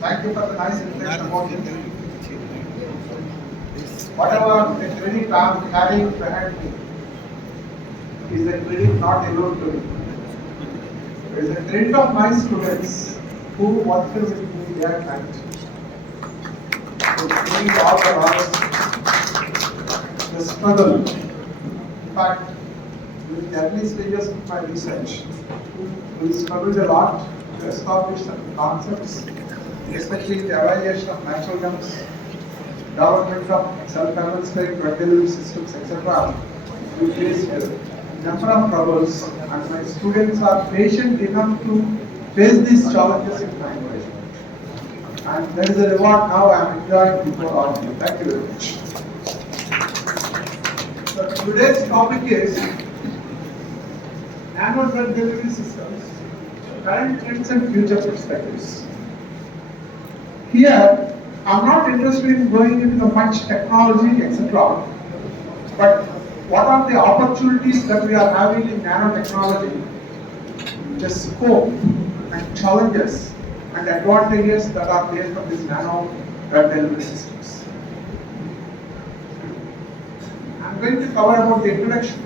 Thank you for the nice introduction about it. Whatever the credit I am carrying behind me is a credit not alone to me. There is a credit of my students who worked with me day and night. So, doing all the hours, the struggle. In fact, during the early stages of my research, we struggled a lot to establish some concepts, especially the evaluation of natural chemicals, development of self-administering drug delivery systems, etc. We faced a number of troubles, and my students are patient enough to face these challenges in time. And there is a reward now I am enjoying before all of you. Thank you very much. So today's topic is nano drug delivery systems, current trends and future perspectives. Here, I am not interested in going into the much technology, etc. But what are the opportunities that we are having in nanotechnology, the scope and challenges and advantages that are there from these nano drug delivery systems. I am going to cover about the introduction,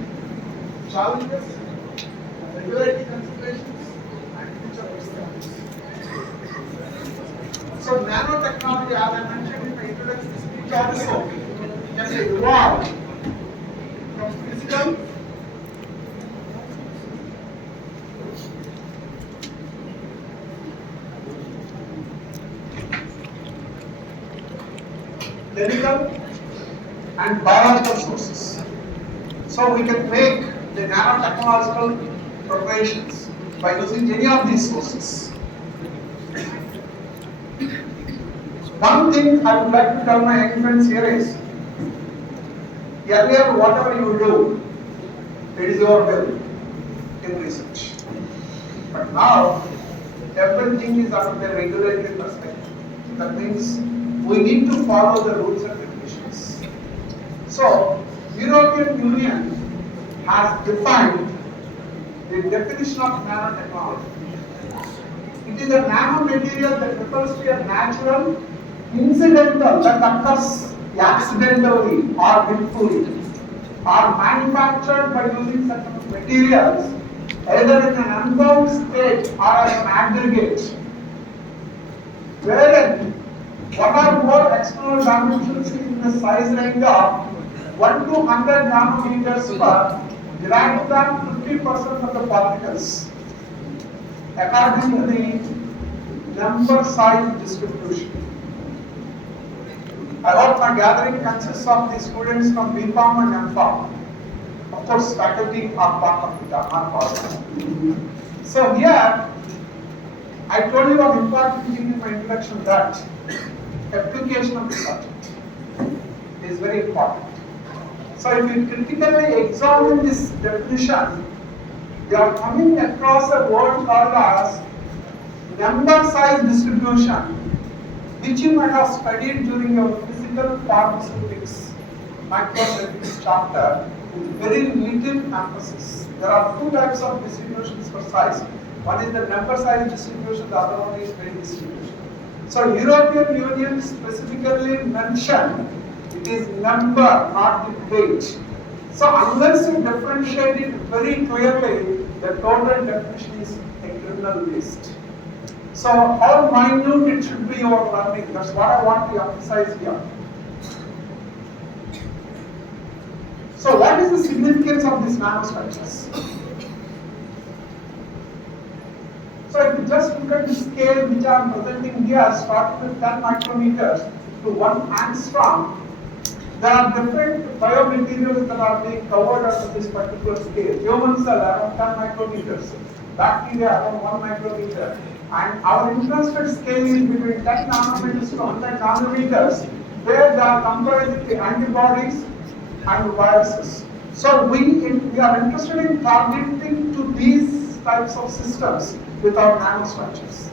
challenges, regulatory considerations, and future perspectives. So nanotechnology, as I mentioned in my introduction speech also, can be evolved from physical chemical and biological sources. So we can make the nanotechnological preparations by using any of these sources. One thing I would like to tell my young friends here is, earlier whatever you do, it is your will in research. But now, everything is under the regulatory perspective. That means we need to follow the rules and regulations. So, European Union has defined the definition of nanotechnology. It is a nanomaterial that refers to a natural, incidental that occurs accidentally or willfully, or manufactured by using certain materials, either in an unbound state or as an aggregate, wherein one or more external dimensions in the size range of 1 to 100 nanometers per greater than 50% of the particles, according to the number size distribution. I hope my gathering consists of the students from B.Pharm and M.Pharm. Of course, faculty are part of it, are not part of it. So here, I told you one important thing in my introduction, that application of the subject is very important. So if you critically examine this definition, you are coming across a word called as number size distribution, which you might have studied during your physical pharmaceutics microservices chapter with very little emphasis. There are two types of distributions for size. One is the number size distribution, the other one is weight distribution. So European Union specifically mentioned it is number, not the weight. So unless you differentiate it very clearly, the total definition is a criminal list. So how minute it should be your learning, that's what I want to emphasize here. So what is the significance of these nanostructures? So if you just look at the scale which I am presenting here, starting with 10 micrometers to 1 angstrom, there are different biomaterials that are being covered under this particular scale. Human cell around 10 micrometers, bacteria around 1 micrometer, and our interested scale is between 10 nanometers to 100 nanometers, where they are comprising the antibodies and viruses. So we are interested in targeting to these types of systems with our nanostructures.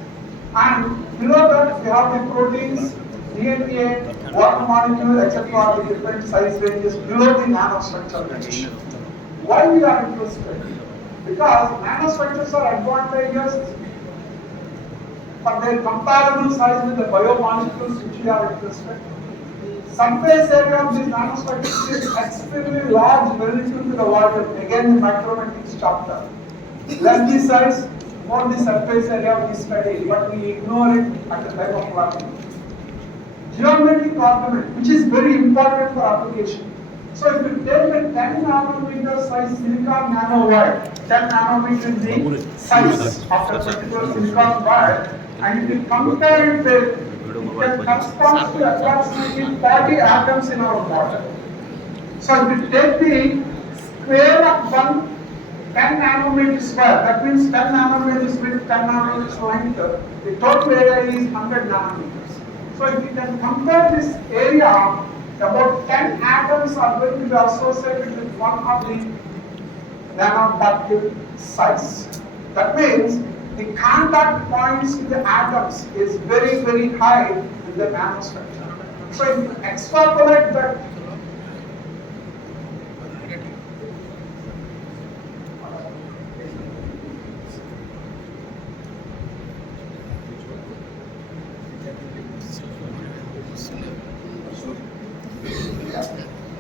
And below that we have the proteins, DNA, water molecules, etc. the different size ranges below the nanostructure range. Why we are interested? Because nanostructures are advantageous for their comparable size with the biomolecules which we are interested. Surface area of these nanostructures is extremely large relative to the volume. Again, the micrometrics chapter. Less the size, more the surface area we study, but we ignore it at the time of learning. Geometric ornament, which is very important for application. So if you take a 10 nanometer size silicon nanowire, 10 nanometer is the size of a particular silicon wire, and if you compare it with, it corresponds to approximately 40 atoms in our water. So if you take the square of one 10 nanometer square, that means 10 nanometers width, 10 nanometers length, the total area is 100 nanometers. So if you can compare this area, about 10 atoms are going to be associated with one of the nanoparticle size. That means the contact points with the atoms is very, very high in the nanostructure. So if you extrapolate that,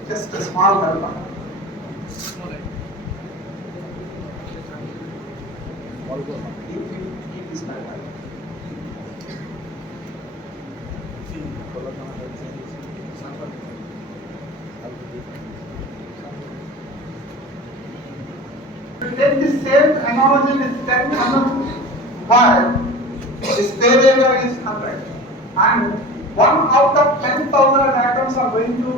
just a small number. Keep this number. Take the same analogy with 10 mm wire, the spare area is 100, and 1 out of 10,000 atoms are going to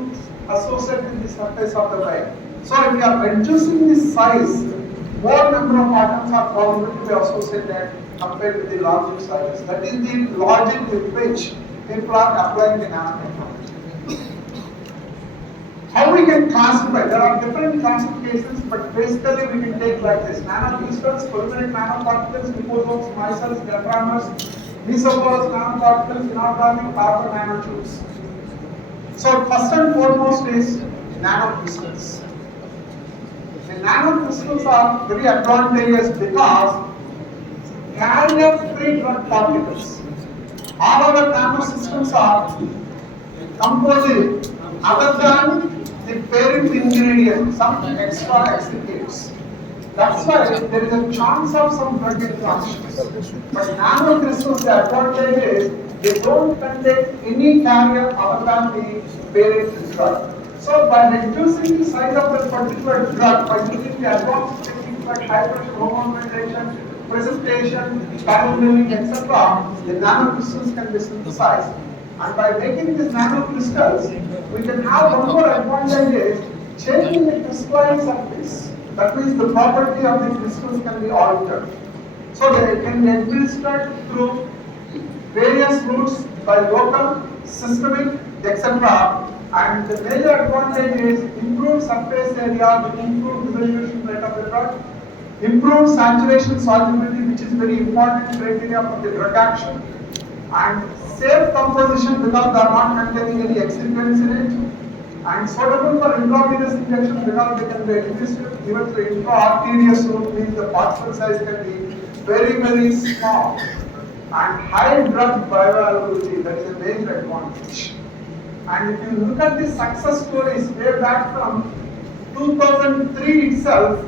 associate with the surface of the wire. So if you are reducing the size, more number of atoms are probably to be associated compared with the larger sizes. That is the logic with which people are applying the nanotechnology. How we can classify? There are different classifications, but basically we can take like this: nanocrystals, polymeric nanoparticles, liposomes, micelles, tetramers, mesopores nanoparticles, inorganic carbon nanotubes. So first and foremost is nanocrystals. The nanocrystals are very advantageous because carrier-free drug particles. All our nanosystems are composite other than the parent ingredient, some extra excipients. That's why there is a chance of some drug interactions. But nanocrystals, the advantage is they don't contain any carrier other than the parent drug. So by reducing the size of that particular drug, by using the advanced techniques like high pressure homogenization, precipitation, spiral milling, etc., the nanocrystals can be synthesized. And by making these nanocrystals, we can have one more advantage is changing the crystalline surface. That means the property of the crystals can be altered. So they can be administered through various routes by local, systemic, etc. And the major advantage is improved surface area with improved dissolution rate of the drug, improved saturation solubility, which is very important criteria for the drug action, and safe composition because they are not containing any excipients in it, and suitable for intravenous injection because they can be administered even through intra-arterial route, means the particle size can be very, very small, and high drug bioavailability, that is a major advantage. And if you look at the success stories way back from 2003 itself,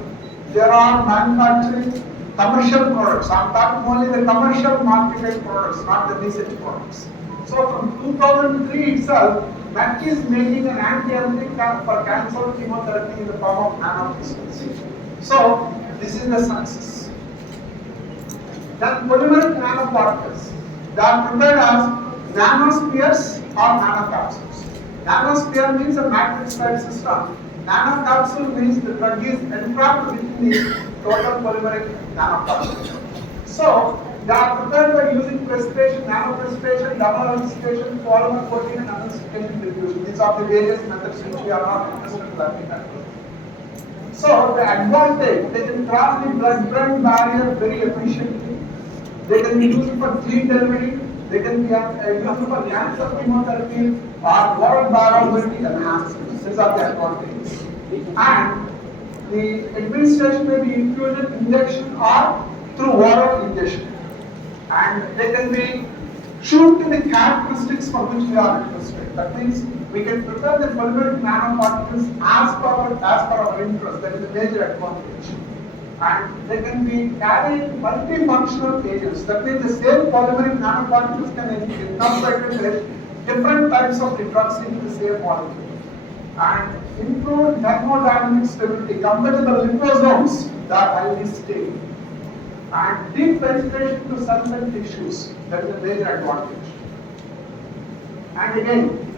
there are manufacturing commercial products. I'm talking only the commercial marketed products, not the research products. So from 2003 itself, Merck is making an anti-emetic for cancer chemotherapy in the form of nanocrystals. So this is the success. Then polymeric nanoparticles. They are prepared as nanospheres or nanocapsules. Nanosphere means a matrix-type system. Nanocapsule means the drug is entrapped within the total polymeric nanoparticle. So they are prepared by using precipitation, nanoprecipitation, double emulsification, polymer coating, and emulsification diffusion. These are the various methods which we are not interested in learning at. So the advantage, they can cross the blood-brain barrier very efficiently. They can be used for gene delivery. They can be used for cancer chemotherapy or oral bioavailability enhancement. These are the advantages. And the administration may be infusion, injection, or through oral injection. and they can be tuned to the characteristics for which we are interested. That means we can prepare the polymeric nanoparticles as per our interest. That is a major advantage. And they can be carrying multifunctional agents. That means the same polymeric nanoparticles can incorporate with different types of drugs into the same molecule. And improve thermodynamic stability compared to the liposomes that are highly stable. And deep penetration to cells and tissues, that is a major advantage. And again,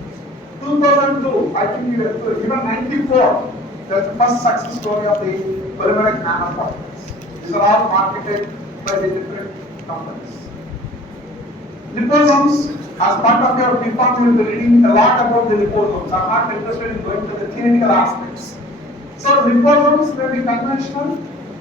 2002, I think even 94, that's the first success story of the polymeric nanoparticles. These are all marketed by the different companies. Liposomes, as part of your BPharm, you will be reading a lot about the liposomes. I'm not interested in going to the clinical aspects. So liposomes may be conventional,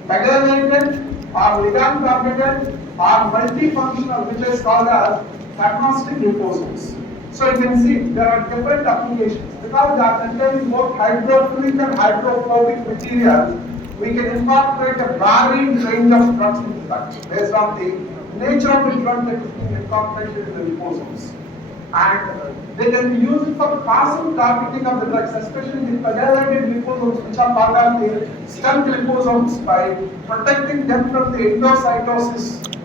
pegylated, or ligand targeted, or multifunctional, which is called as agnostic liposomes. So you can see there are different applications. Because they are containing both hydrophilic and hydrophobic materials, we can incorporate a varied range of drugs into that based on the nature of the drug that is being incorporated in the liposomes. And they can be used for passive targeting of the drugs, especially the pegylated liposomes, which are called as the stem liposomes, by protecting them from the endocytosis,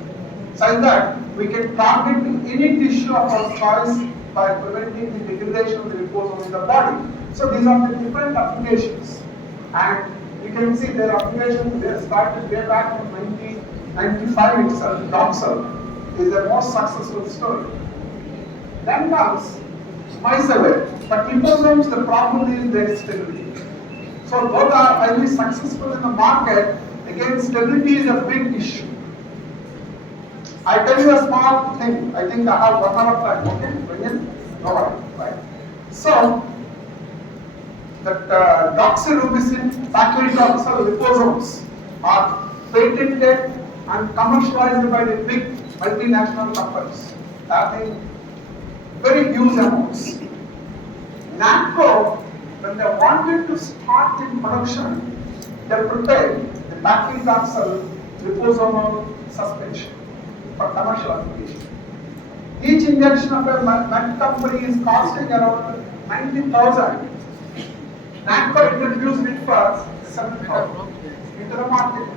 such that we can target any tissue of our choice by preventing the degradation of the liposome in the body. So these are the different applications. And you can see their applications, they started way back from 1995 itself. Doxil is the most successful story. Then comes micellar. But liposomes, the problem is their stability. So both are highly successful in the market. Again, stability is a big issue. I tell you a small thing. I think I have 1 hour of time. Okay, bring it. No worry. Right. So that doxorubicin, paclitaxel liposomes are patented and commercialized by the big multinational companies, having very huge amounts. NACO, when they wanted to start in production, they prepared the paclitaxel liposomal suspension for commercial application. Each injection of a med company is costing around 90,000. NACO introduced it for 7,000 into the market.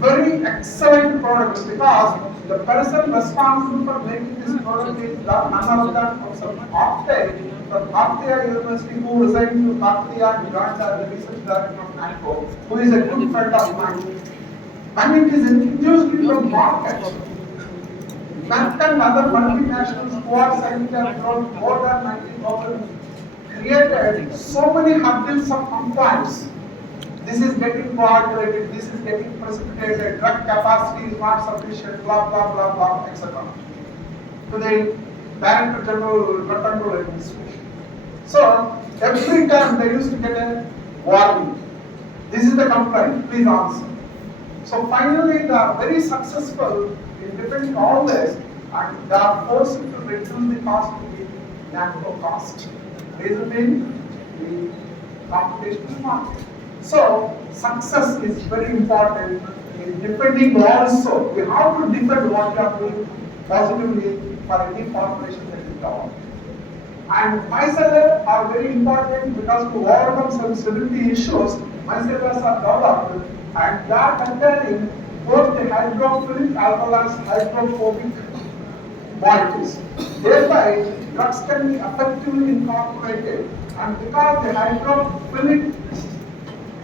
Very excellent products, because the person responsible for making this product is none other than Professor Apte from Bharatiya University, who resides in Bharatiya and joined as the research director of NACO, who is a good friend of mine. And it is introduced into the market. Merck and other multinationals who are selling their product more than 90,000 created so many hurdles of compliance. This is getting coagulated, this is getting precipitated, drug capacity is not sufficient, blah blah blah blah, etc. To the Director General Drug Control Administration. So every time they used to get a warning. This is the complaint, please answer. So finally they are very successful in defending all this, and they are forced to reduce the cost to the NACO cost. Reason being the competition market. So success is very important in defending also. We have to defend what we are doing positively for any formulation that is developed. And micellars are very important because to overcome some stability issues, micellars are developed and they are containing both the hydrophilic as well as hydrophobic moieties. Thereby, drugs can be effectively incorporated, and because the hydrophilic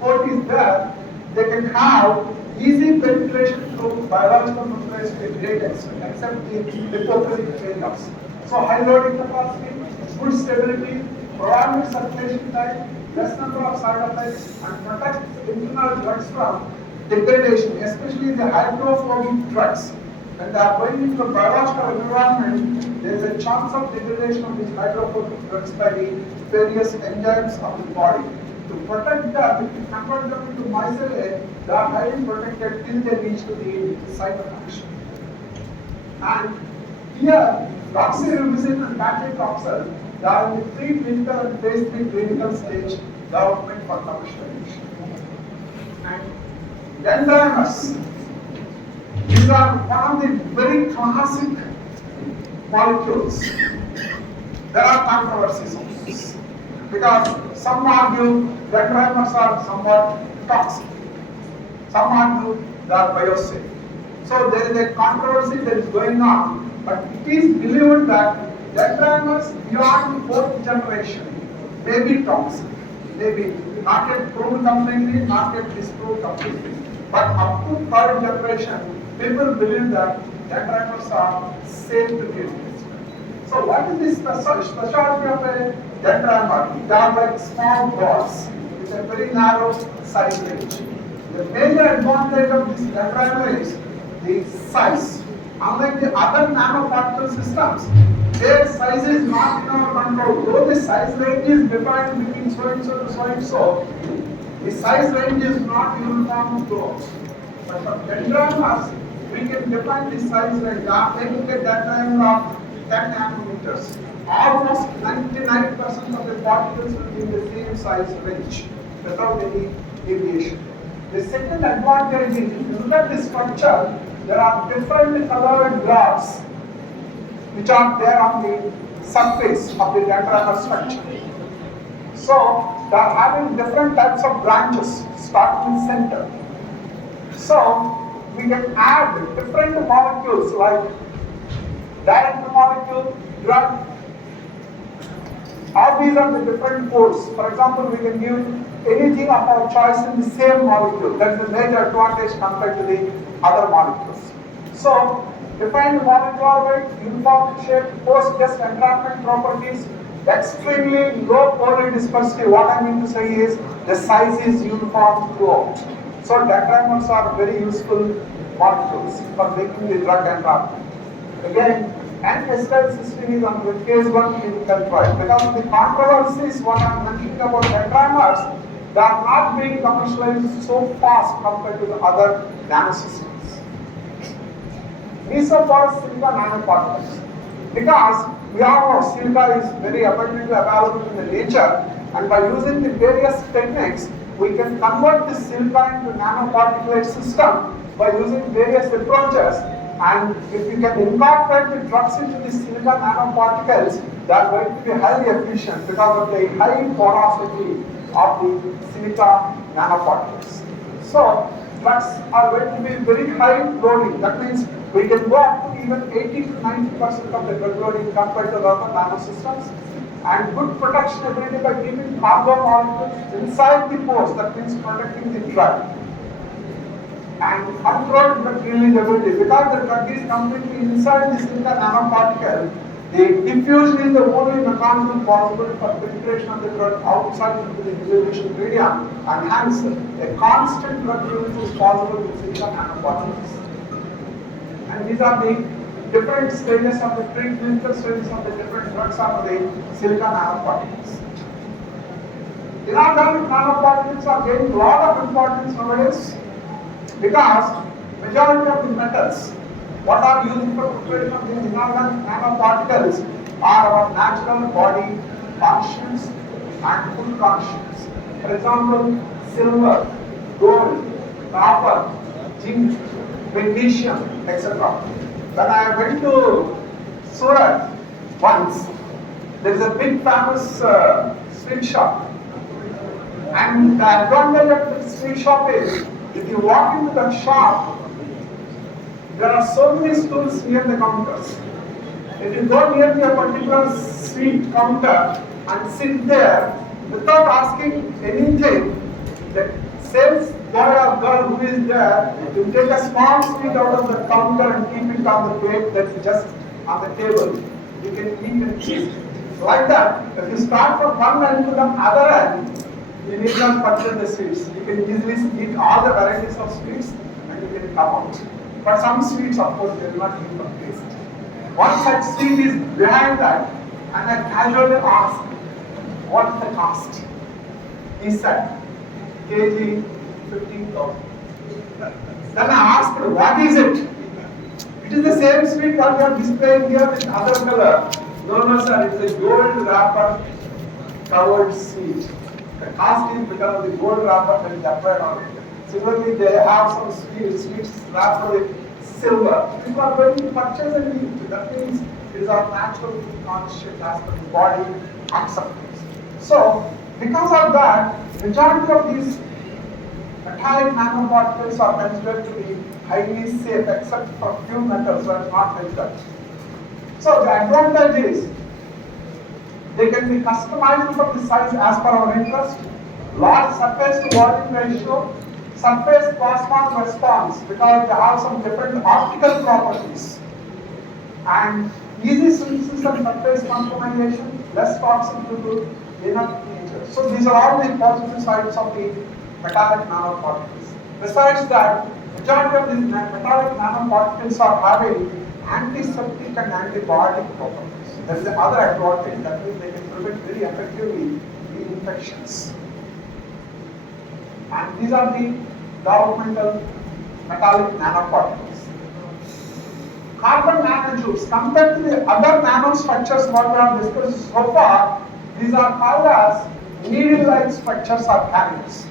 coat is there, they can have easy penetration through biological nucleus to a great extent, except the lipophilic areas. So high loading capacity, good stability, prolonged circulation time, less number of side effects, and protect internal drugs from degradation, especially the hydrophobic drugs. When they are going into the biological environment, there is a chance of degradation of these hydrophobic drugs by the various enzymes of the body. To protect them, if you convert them into micellar, they are highly protected till they reach to the site of action. And here, doxorubicin and paclitaxel, they are in the pre-clinical and phase 3 clinical stage development for commercialization. And dendrimers, These are one of the very classic molecules. There are controversies on this because some argue that primers are somewhat toxic. Some argue they are biosafe. So there is a controversy that is going on, but it is believed that dendrimers beyond fourth generation may be toxic, maybe not yet proved completely, not yet disproved completely. But up to third generation, people believe that dendrimers are safe to be used. So what is the specialty of a dendrimer? They are like small balls with a very narrow size range. The major advantage of this dendrimer is the size. Unlike the other nanoparticle systems, their size is not in our control. Though the size range is defined between so and so to so and so, the size range is not uniform throughout. But for dendrimers, we can define the size range. Taking a dendrimer of 10 nanometers, almost 99% of the particles will be in the same size range without any deviation. The second advantage is, if you look at the structure, there are different colored dots which are there on the surface of the dendrimer structure. So they are having different types of branches starting in center. So we can add different molecules like direct molecule, drug. All these are the different codes. For example, we can give anything of our choice in the same molecule. That is the major advantage compared to the other molecules. So, defined molecular weight, uniform shape, post-test entrapment properties, extremely low polar dispersity. What I mean to say is the size is uniform throughout. So, dendrimers are very useful molecules for making the drug entrapment. Again, N-acetyl cysteine is on the phase 1 clinical trial. Because of the controversies, what I am mentioning about dendrimers, they are not being commercialized so fast compared to the other nanosystems. Mesoporous silica nanoparticles. Because we all know silica is very abundantly available in the nature, and by using the various techniques, we can convert the silica into nanoparticulate system by using various approaches. And if we can incorporate the drugs into the silica nanoparticles, they are going to be highly efficient because of the high porosity of the silica nanoparticles. So, drugs are going to be very high loading. That means we can go up to even 80 to 90% of the drug loading compared to the other nanosystems. And good protection ability by keeping cargo molecules inside the pores, that means protecting the drug. And controlled drug release ability, because the drug is completely inside the silica nanoparticle, the diffusion is the only mechanism possible for penetration of the drug outside into the distribution medium, and hence a constant drug release is possible with silica nanoparticles. And these are the different stages of the preclinical stages of the different drugs of the silica nanoparticles. Inorganic nanoparticles are gaining a lot of importance nowadays, because majority of the metals what are used for preparation of these inorganic nanoparticles are our natural body functions and food functions. For example, silver, gold, copper, zinc, magnesium, etc. When I went to Surat once, there is a big famous sweet shop, and the advantage of the sweet shop is, if you walk into the shop, there are so many stools near the counters. If you go near to a particular sweet counter and sit there without asking anything, the sales boy or girl who is there will take a small sweet out of the counter and keep it on the plate that is just on the table. You can eat and eat. Like that, if you start from one end to the other end, you need not purchase the sweets. You can easily eat all the varieties of sweets and you can come out. But some sweets, of course, they will not eat for taste. One such sweet is behind that, and I casually asked, what is the cost? He said, k.v 15,000. Then I asked, what is it? It is the same sweet what you are displaying here with other color. No, sir, it is a gold wrapper covered sweet. The cost is because of the gold wrapper that is applied on it. Similarly, they have some sweets wrapped with silver. People are going to purchase and eat. That means these are natural conscious as per the body acceptance. So, because of that, majority of these metallic nanoparticles are considered to be highly safe except for few metals that are not considered. So, the advantage is they can be customized for the size as per our interest, large surface to volume ratio, surface plasma response because they have some different optical properties, and easy synthesis and surface conformation, less toxic due to inert nature. So these are all the positive sides of the metallic nanoparticles. Besides that, majority of these metallic nanoparticles are having antiseptic and antibiotic properties. That is the other advantage. That means they can prevent very effectively the infections. And these are the developmental metallic nanoparticles. Carbon nanotubes, compared to the other nanostructures what we have discussed so far, these are called as needle-like structures or carriers.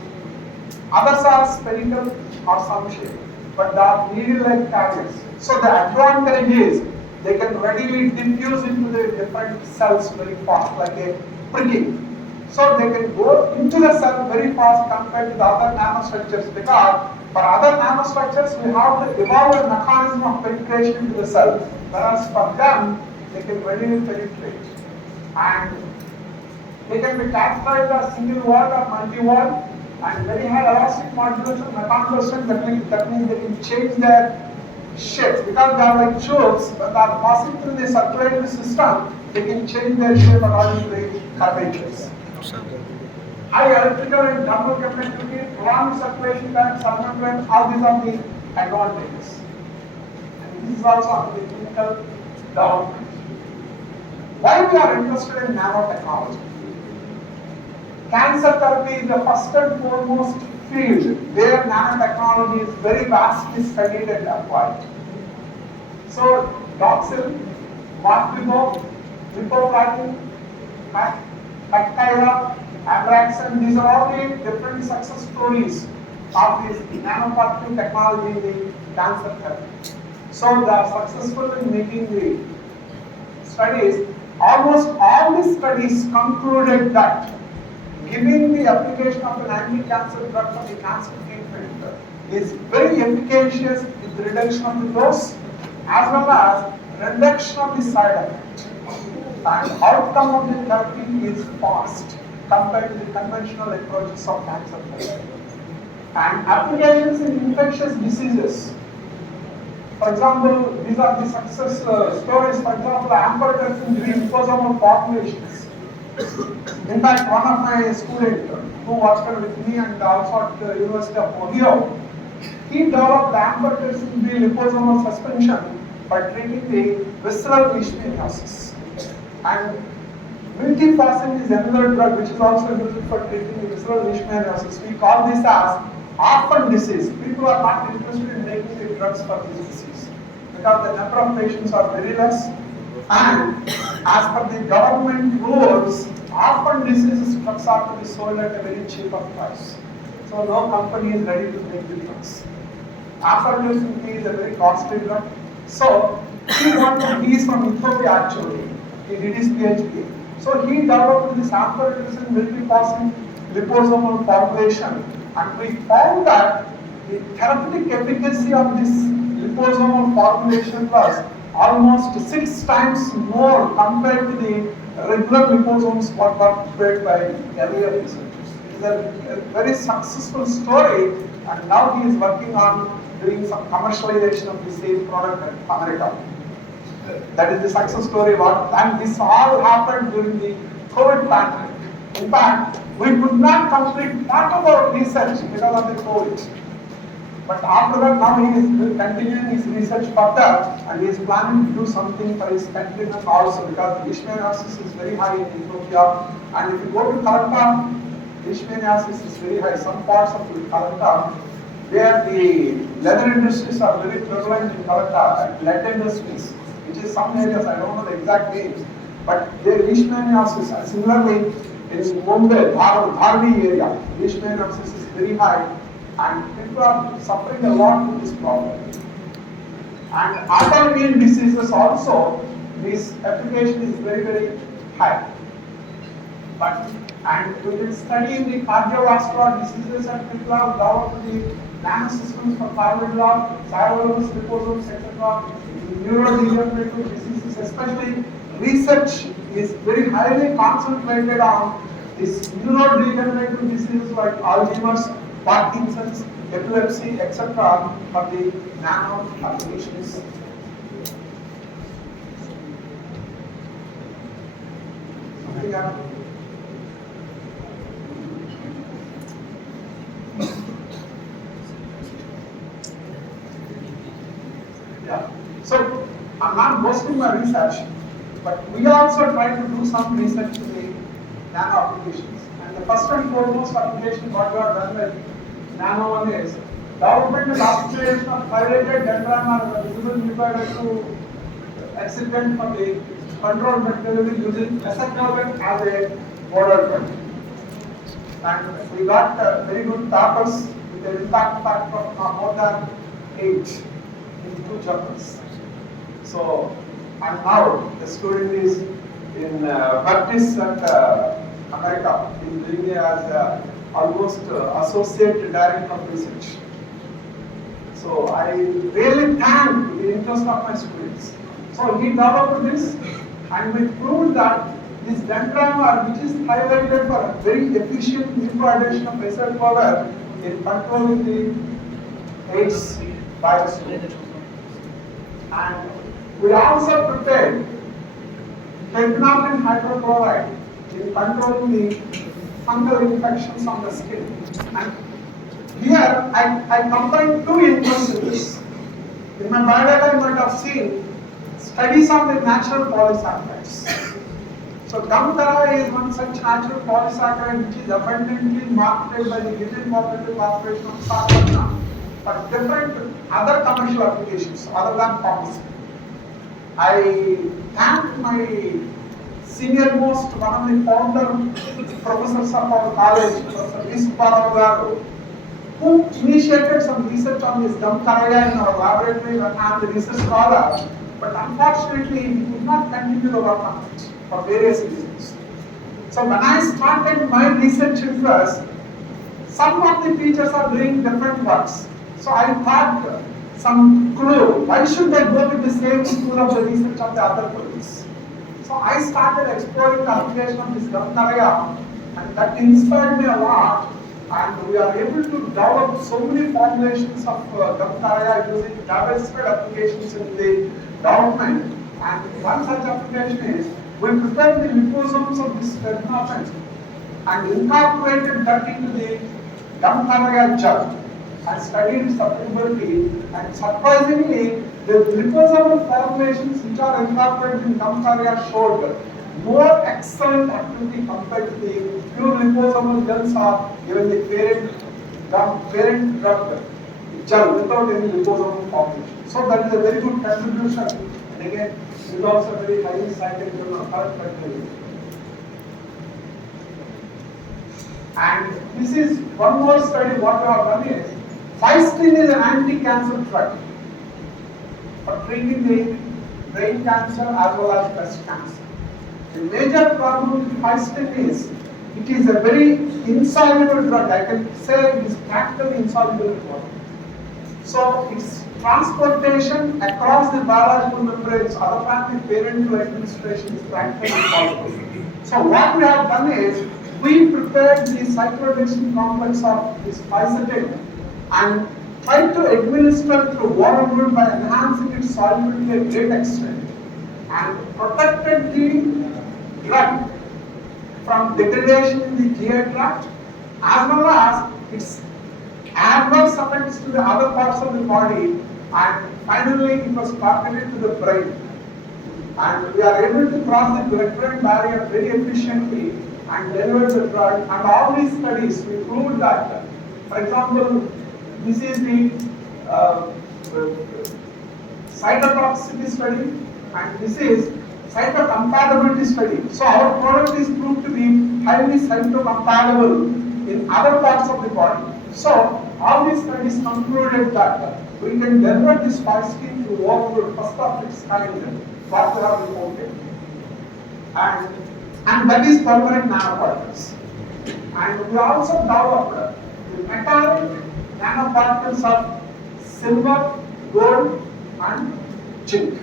Others are spherical or some shape, but they are needle-like carriers. So the advantage is they can readily diffuse into the different cells very fast, like a pricking. So they can go into the cell very fast compared to the other nanostructures, because for other nanostructures we have to evolve a mechanism of penetration into the cell, whereas for them they can readily penetrate. And they can be characterized as single wall or multi-wall, and very high elastic modulation mechanism. That means they can change their shapes because they are like tubes. When they are passing through the circulatory system, they can change their shape according to the curvatures. High electrical and thermal conductivity, prolonged circulation time, survival, all these are the advantages. And this is also on the clinical development. Why we are interested in nanotechnology? Cancer therapy is the first and foremost field where nanotechnology is very vastly studied and applied. So, doxil, martigo, lipoflatin, bacteria, Abraxane, these are all the different success stories of this nanoparticle technology in the cancer therapy. So they are successful in making the studies. Almost all the studies concluded that giving the application of an anti-cancer drug for the cancer treatment is very efficacious in the reduction of the dose as well as reduction of the side effect. And outcome of the therapy is fast compared to the conventional approaches of cancer therapy. And applications in infectious diseases. For example, these are the success stories. For example, amphotericin B liposomal formulations. In fact, one of my students who worked with me and also at the University of Ohio, he developed amphotericin B liposomal suspension for treating the visceral leishmaniasis. And multifacetin is another drug which is also used for treating the visceral leishmaniasis. We call this as orphan disease. People are not interested in making the drugs for this disease because the number of patients are very less, and as per the government rules, orphan diseases drugs are to be sold at a very cheaper price. So no company is ready to make the drugs. Amphotericin B is a very costly drug. So he is from Ethiopia actually. He did his PhD. So he developed this amphotericin multifacetin liposomal formulation, and we found that the therapeutic efficacy of this liposomal formulation was almost 6 times more compared to the regular liposomes what were prepared by earlier researchers. It is a very successful story, and now he is working on doing some commercialization of the same product in America. That is the success story. And this all happened during the COVID pandemic. In fact, we could not complete part of our research because of the COVID. But after that, now he is continuing his research further, and he is planning to do something for his countrymen also, because leishmaniasis is very high in Ethiopia. And if you go to Calcutta, leishmaniasis is very high. Some parts of Calcutta, where the leather industries are very prevalent in Calcutta, and lead industries, which is some areas, I don't know the exact names, but the leishmaniasis, and similarly in Mumbai, Bargarh area, leishmaniasis is very high, and people are suffering a lot with this problem. And autoimmune diseases also, this application is very, very high. But, and we will study the cardiovascular diseases and people have developed the nanosystems for thyroid lab, thyroids, liposomes, etc. Neurodegenerative diseases, especially research is very highly concentrated on these neurodegenerative diseases like Alzheimer's, Parkinson's, epilepsy, etc. for the nano applications. Something happened? Yeah. So I'm not boasting my research, but we also try to do some research in the nano applications. And the first and foremost application what we have done with nano one is development and application of phyrated dendron or visible nuclear to excitant for the control med delivery using acetylcholine as a border drug. And we got very good papers with an impact factor of more than 8 in 2 journals. So, and now the student is in Baptist at America. He is doing it as almost associate director of research. So I really thank the interest of my students. So he developed this, and we proved that this dendrimer, which is highlighted for a very efficient nucleation of acyl power in controlling the AIDS virus. And we also prepared terbinafine hydrochloride in controlling the fungal infections on the skin. And here I combined 2 ingredients. In my biodata, you might have seen studies on the natural polysaccharides. So gum-tara is one such natural polysaccharide which is abundantly marketed by the Indian Cooperative Corporation of Sakarna for different other commercial applications other than pharmacy. I thank my senior most, one of the founder professors of our college, Professor V. Bargarh, who initiated some research on this gum-tara in our laboratory and I am the research scholar, but unfortunately we could not continue the work on it for various reasons. So when I started my research interest, some of the teachers are doing different works. So I thought some clue, why should I go with the same school of the research of the other colleagues? So I started exploring the application of this gum-tara, and that inspired me a lot, and we are able to develop so many formulations of gum-tara using diversified applications in the development. And one such application is we prepared the liposomes of this terbinafine and incorporated that into the gum-tara gel and studied its applicability, and surprisingly the liposomal formulations which are incorporated in gum-tara showed more excellent activity compared to the pure liposomal gels or even the parent drug gel without any liposomal formulation. So that is a very good contribution, and again it is also very highly cited journal. And this is one more study what we have done is Fistin is an anti-cancer drug for treating the brain cancer as well as breast cancer. The major problem with Fistin is it is a very insoluble drug. I can say it is practically insoluble in water. So its transportation across the biological membranes other than the parent to administration is practically impossible. So what we have done is we prepared the cyclodextrin complex of this Fistin and tried to administer through water movement by enhancing its solubility to a great extent and protected the drug from degradation in the GI tract as well as its adverse effects to the other parts of the body, and finally it was targeted to the brain. And we are able to cross the blood-brain barrier very efficiently and deliver the drug. And all these studies we proved that, for example, this is the cytotoxicity study, and this is cytocompatibility study. So our product is proved to be highly cytocompatible in other parts of the body. So all these studies concluded that we can deliver this Fistin world, first of its kind, what we have reported. And that is permanent nanoparticles. And we also developed the metallic nanoparticles of silver, gold, and zinc.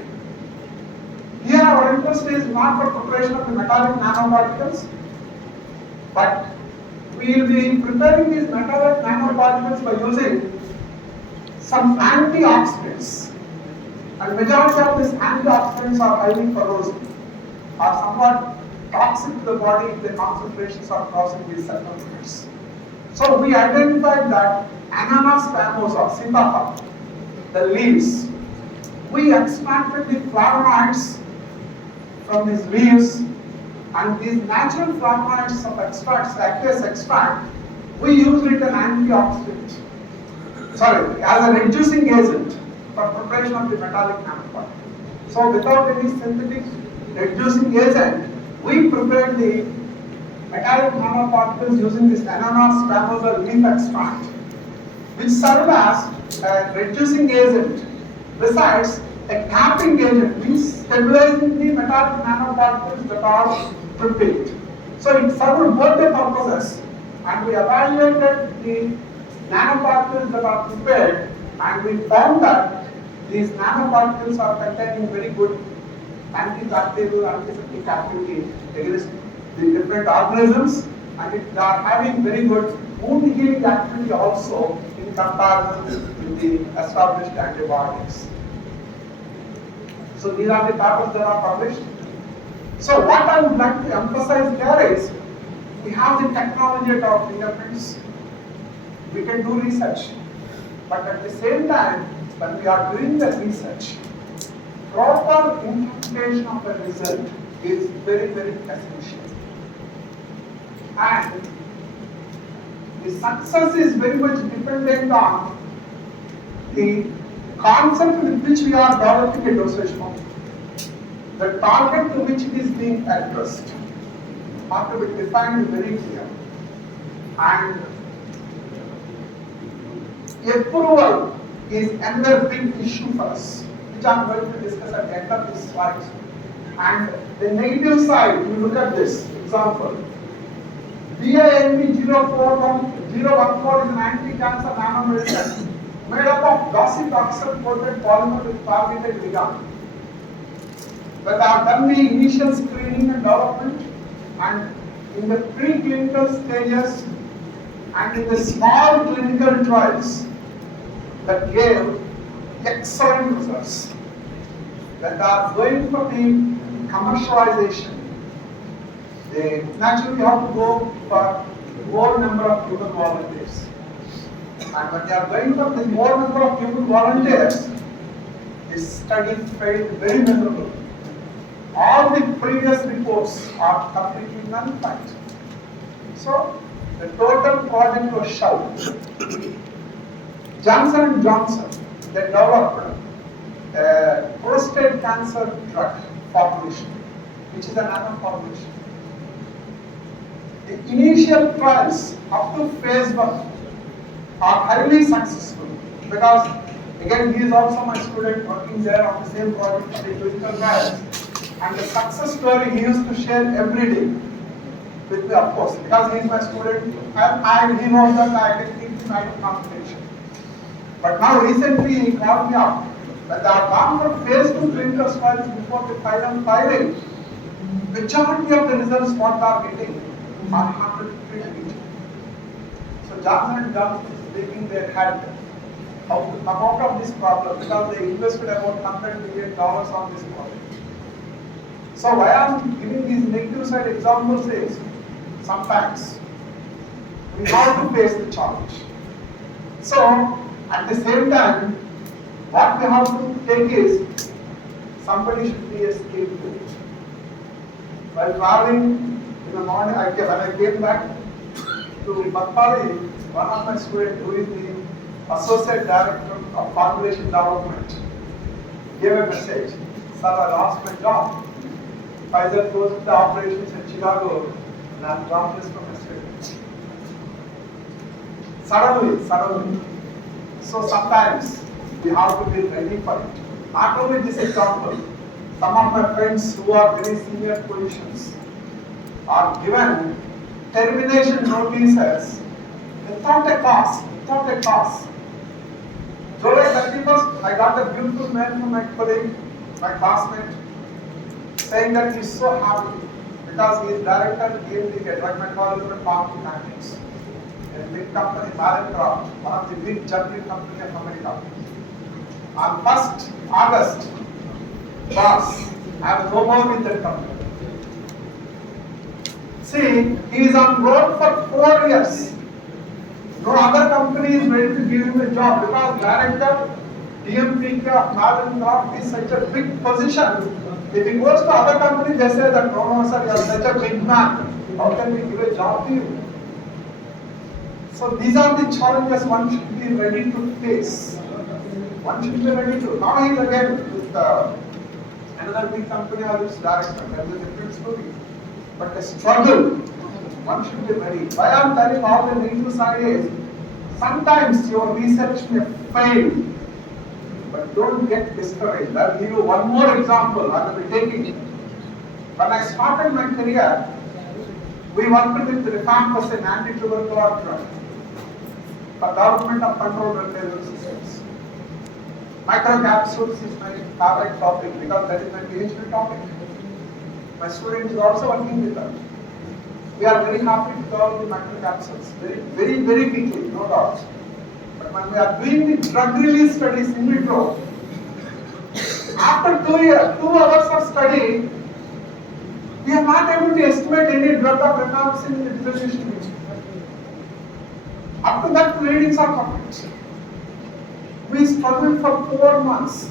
Here our interest is not for preparation of the metallic nanoparticles, but we will be preparing these metallic nanoparticles by using some antioxidants. And majority of these antioxidants are highly corrosive, are somewhat toxic to the body if the concentrations are crossing these central limits. So we identified that ananas squamosa, sitafal, the leaves, we extracted the flavonoids from these leaves, and these natural flavonoids of extracts, aqueous extract, we use it as an antioxidant. Sorry, as a reducing agent for preparation of the metallic nanoparticle. So without any synthetic reducing agent, we prepared the metallic nanoparticles using this ananas squamosa leaf extract, which served as a reducing agent. Besides, a capping agent means stabilizing the metallic nanoparticles that are prepared. So it served both the purposes, and we evaluated the nanoparticles that are prepared, and we found that these nanoparticles are containing very good antibacterial, antiseptic activity against the different organisms, and they are having very good wound healing activity also in comparison with the established antibiotics. So these are the papers that are published. So what I would like to emphasize here is, we have the technology at our fingerprints. We can do research, but at the same time, when we are doing the research, proper interpretation of the result is very, very essential. And the success is very much dependent on the concept with which we are developing a dosage form. The target to which it is being addressed have to be defined very clear. And approval is another big issue for us, which I am going to discuss at the end of this slide. And the negative side, you look at this example. BINB 014 is an anti-cancer nanomedicine made up of docetaxel coated polymer with targeted ligand. But I have done the initial screening and development, and in the preclinical stages and in the small clinical trials that gave excellent results. That are going for the commercialization, they naturally have to go for more number of human volunteers. And when they are going for the more number of human volunteers, this study failed very miserably. All the previous reports are completely nullified. So the total project was shelved. Johnson & Johnson, they developed a prostate cancer drug formulation, which is a nano formulation. The initial trials up to phase 1 are highly successful, because again he is also my student working there on the same project for the clinical trials, and the success story he used to share every day with me, of course, because he is my student and he knows that I can keep him out of confidential. But now recently he called me up that they have gone for phase 2 clinical trials before the final filing. Majority of the results what they are getting are 100% negative. So Johnson & Johnson is taking their head how to come out of this problem, because they invested about $100 million on this project. So why I am giving these negative side examples is, sometimes we have to face the challenge. So at the same time, what we have to take is, somebody should be a scapegoat. While traveling in the morning, when I came back to Barpali, one of my students, who is the Associate Director of Formulation Development, gave a message: "Sir, I lost my job. Pfizer closed the operations in Chicago, and I am jobless from yesterday." Suddenly. So sometimes we have to be ready for it. Not only this example, some of my friends who are very senior positions are given termination notices without a cause, without a cause. July 31st, I got a beautiful mail from my colleague, my classmate, saying that he's so happy because his director gave the drug metabolism and pharmaceuticals. A big company, Bargarh, one of the big generic company of America. On 1st August, boss, I have no more with that company. See, he is on board for 4 years. No other company is ready to give him a job because director, DMPK of Bargarh is such a big position. If he goes to other company, they say that no, sir, you are such a big man. How can we give a job to you? So these are the challenges one should be ready to face. One should be ready to. Now he is again with another big company or its director. That is a different story. But a struggle, one should be ready. Why I am telling all the negative side is, sometimes your research may fail, but don't get discouraged. I will give you one more example I will be taking. When I started my career, we worked with rifampicin anti-tubercular drug for government of controlled ventilation systems. Microcapsules is my favorite topic because that is my PhD topic. My student is also working with them. We are very happy to develop the microcapsules very quickly, no doubt. But when we are doing the drug release studies in vitro, after 2 years, 2 hours of study, we are not able to estimate any drug of rifampicin in the dissolution region. Up to that, the readings are perfect. We struggled for 4 months.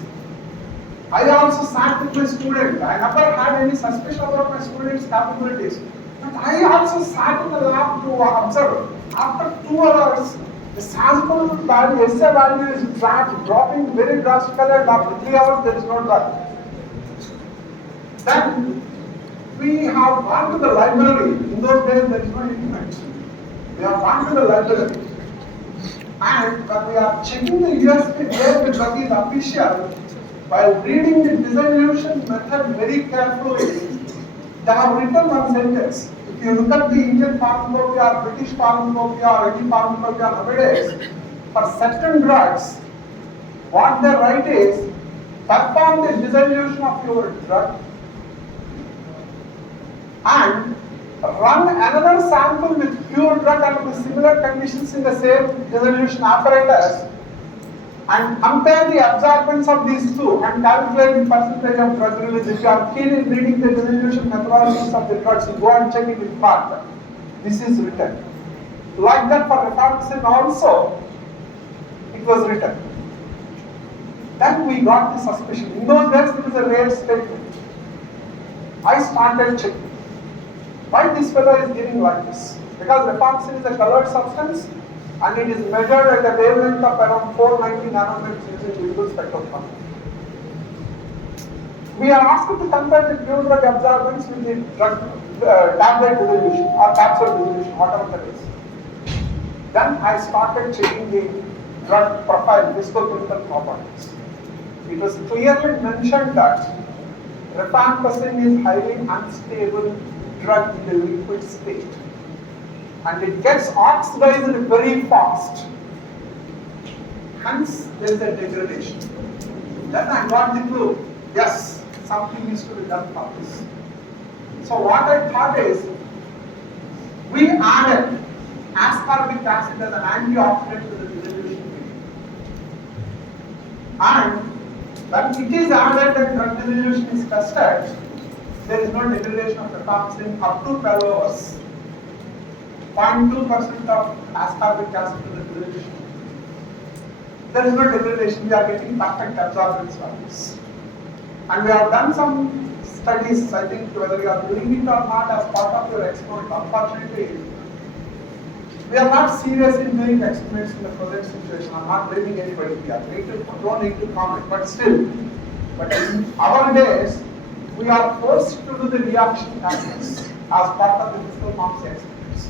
I also sat with my student. I never had any suspicion about my students' capabilities. But I also sat in the lab to observe. After 2 hours, the sample value, SA value is dropping very drastically, and after 3 hours, there is no drug. Then, we have gone to the library. In those days, there is no internet. We have gone to the library. And when we are checking the USP where the drug is official, while reading the dissolution method very carefully, they have written one sentence. If you look at the Indian pharmacopoeia or British pharmacopoeia or any pharmacopoeia nowadays, for certain drugs, what they write is, perform the dissolution of your drug and run another sample with pure drug and with similar conditions in the same dissolution apparatus and compare the absorbance of these two and calculate the percentage of drug release. If you are keen in reading the dissolution methodologies of the drugs, you go and check it in part. This is written. Like that for rifampicin also, it was written. Then we got the suspicion. In those days, it was a rare statement. I started checking. Why this fellow is giving like this? Because rifampicin is a colored substance and it is measured at a wavelength of around 490 nanometers using visible spectroscopy. We are asked to compare the pure drug absorbance with the drug tablet dissolution or capsule dissolution, whatever that is. Then I started checking the drug profile, viscochemical properties. It was clearly mentioned that rifampicin is highly unstable drug in the liquid state and it gets oxidized very fast. Hence, there is a degradation. Then I got the clue. Yes, something needs to be done for this. So what I thought is, we added ascorbic acid as an antioxidant to the dissolution medium. And when it is added and drug dissolution is tested, there is no degradation of rifampicin up to 12 hours. 0.2% of ascorbic acid to the dissolution. There is no degradation, we are getting perfect absorbance values. And we have done some studies, I think whether you are doing it or not as part of your experiment. Unfortunately, we are not serious in doing experiments in the present situation. I am not blaming anybody here. We don't need to comment, but still. But in our days, we are forced to do the reaction kinetics as part of the physical pharmacy experiments.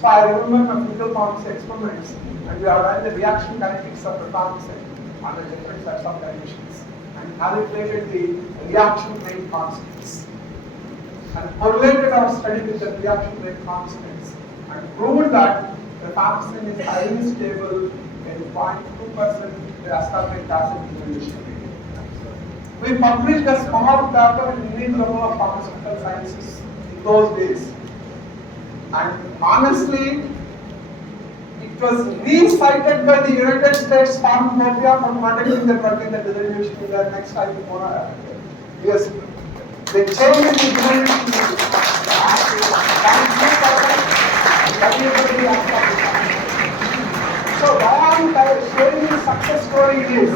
So I remember my physical pharmacy experiments, and we have done the reaction kinetics of rifampicin under different sets of conditions. and calculated the reaction rate constants and correlated our study with the reaction rate constants and proved that the famosin is highly stable in 0.2% the ascorbic acid diminution. We published a small paper in Indian Journal of Pharmaceutical Sciences in those days. And honestly, it was re-cited by the United States Pharmacopoeia for protecting the drug in the derivative in the next years. They changed the derivative. So why I'm sharing the success story is,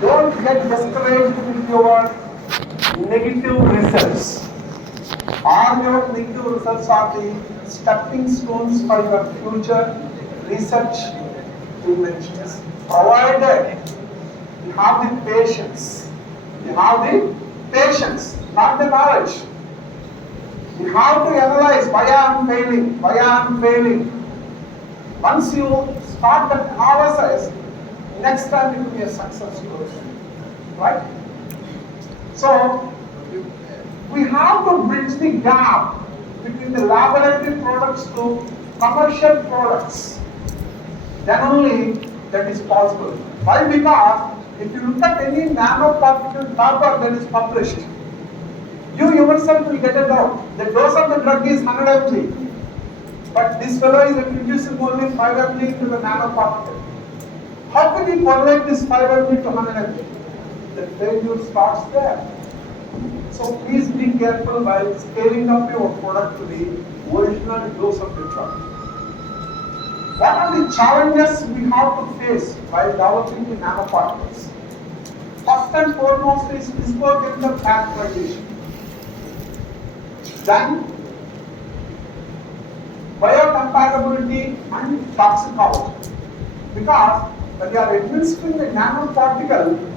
don't get discouraged with your negative results. All your negative results are the stepping stones for your future research inventions. Provided you have the patience. You have the patience, not the knowledge. You have to analyze why I am failing, why I am failing. Once you start that analysis, next time it will be a success story. Right? So, we have to bridge the gap between the laboratory products to commercial products. Then only that is possible. Why? Because if you look at any nanoparticle paper that is published, you yourself will get a doubt. The dose of the drug is 100 mg, but this fellow is introducing only 5 mg into the nanoparticle. How can you correlate this 5 mg to 100 mg? The failure starts there. So please be careful while scaling up your product to the original dose of the drug. What are the challenges we have to face while developing the nanoparticles? First and foremost is physicochemical characterization. Then biocompatibility and toxicology. Because when you are administering a nanoparticle,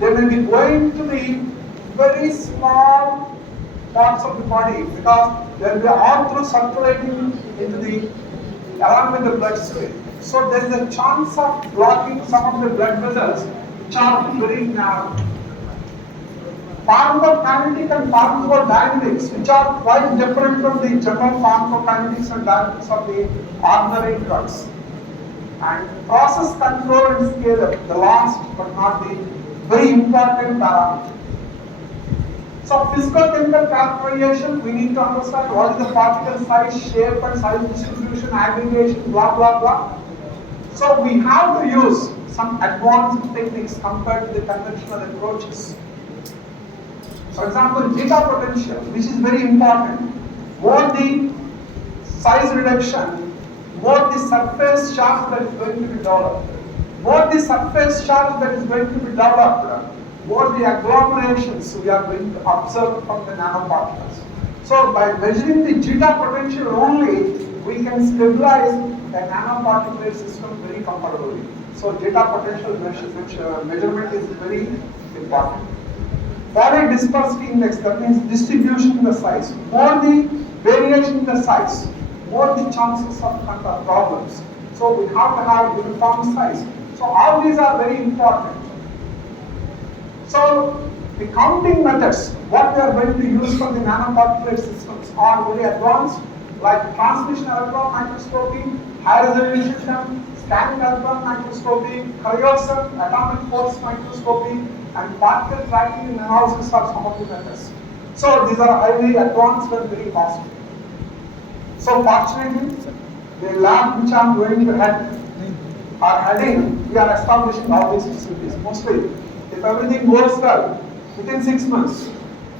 they may be going to the very small parts of the body because they will be all through circulating into the along with the blood stream. So there is a chance of blocking some of the blood vessels which are very narrow. Pharmacokinetic and pharmacodynamics, which are quite different from the general pharmacokinetics and dynamics of the ordinary drugs. And process control and scale up, the last but not the very important parameter. So physicochemical characterization, we need to understand what is the particle size, shape and size distribution, aggregation, blah blah blah. So we have to use some advanced techniques compared to the conventional approaches. For example, zeta potential, which is very important. More the size reduction, more the surface charge that is going to be developed. More the surface charge that is going to be developed, more the agglomerations we are going to observe from the nanoparticles. So by measuring the zeta potential only, we can stabilize a nanoparticulate system very comfortably. So zeta potential measurement is very important. Body dispersity index, that means distribution in the size. More the variation in the size, more the chances of problems. So we have to have uniform size. So all these are very important. So the counting methods, what we are going to use for the nanoparticulate systems are very advanced, like transmission electron microscopy, high resolution, scanning electron microscopy, cryosome, atomic force microscopy, and particle tracking and analysis are some of the methods. So these are highly advanced and very costly. So fortunately, the lab which I am going to head are heading, we are establishing all these facilities. Mostly, if everything goes well, within 6 months,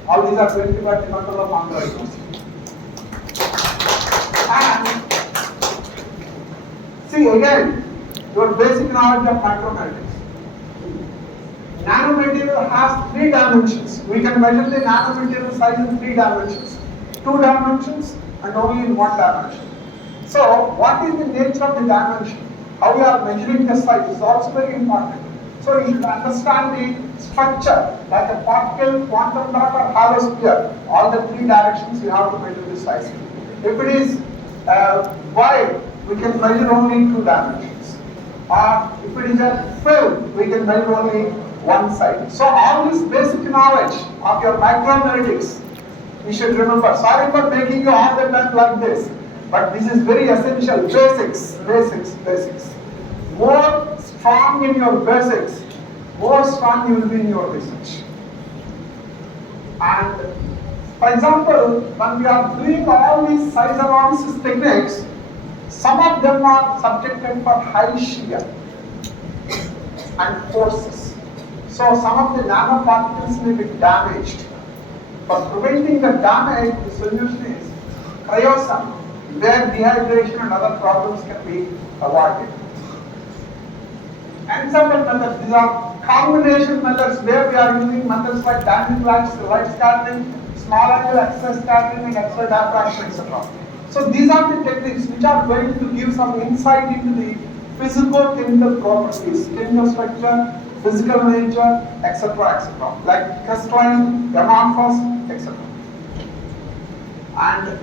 all these are going to be at the control of Andhra University. And see again, your basic knowledge of micromatrix. Nanomaterial has 3 dimensions. We can measure the nanomaterial size in 3 dimensions. 2 dimensions and only in 1 dimension. So, what is the nature of the dimension? How we are measuring the size is also very important. So, you should understand the structure, like a particle, quantum dot or halo sphere. All the 3 directions you have to measure the size. If it is wide, we can measure only in 2 dimensions. Or if it is a film, we can measure only one side. So all this basic knowledge of your microanalytics, you should remember. Sorry for making you all the time like this, but this is very essential. Basics. More strong in your basics, more strong you will be in your research. And for example, when we are doing all these size analysis techniques, some of them are subjected for high shear and forces. So some of the nanoparticles may be damaged. For preventing the damage, the solution is cryosun, where dehydration and other problems can be avoided. Ensemble methods, these are combination methods where we are using methods like dynamic light scattering, small angle X-ray scattering and X-ray diffraction, etc. So these are the techniques which are going to give some insight into the physico-chemical properties, chemical structure, physical nature, etc., like crystalline, amorphous, etc. And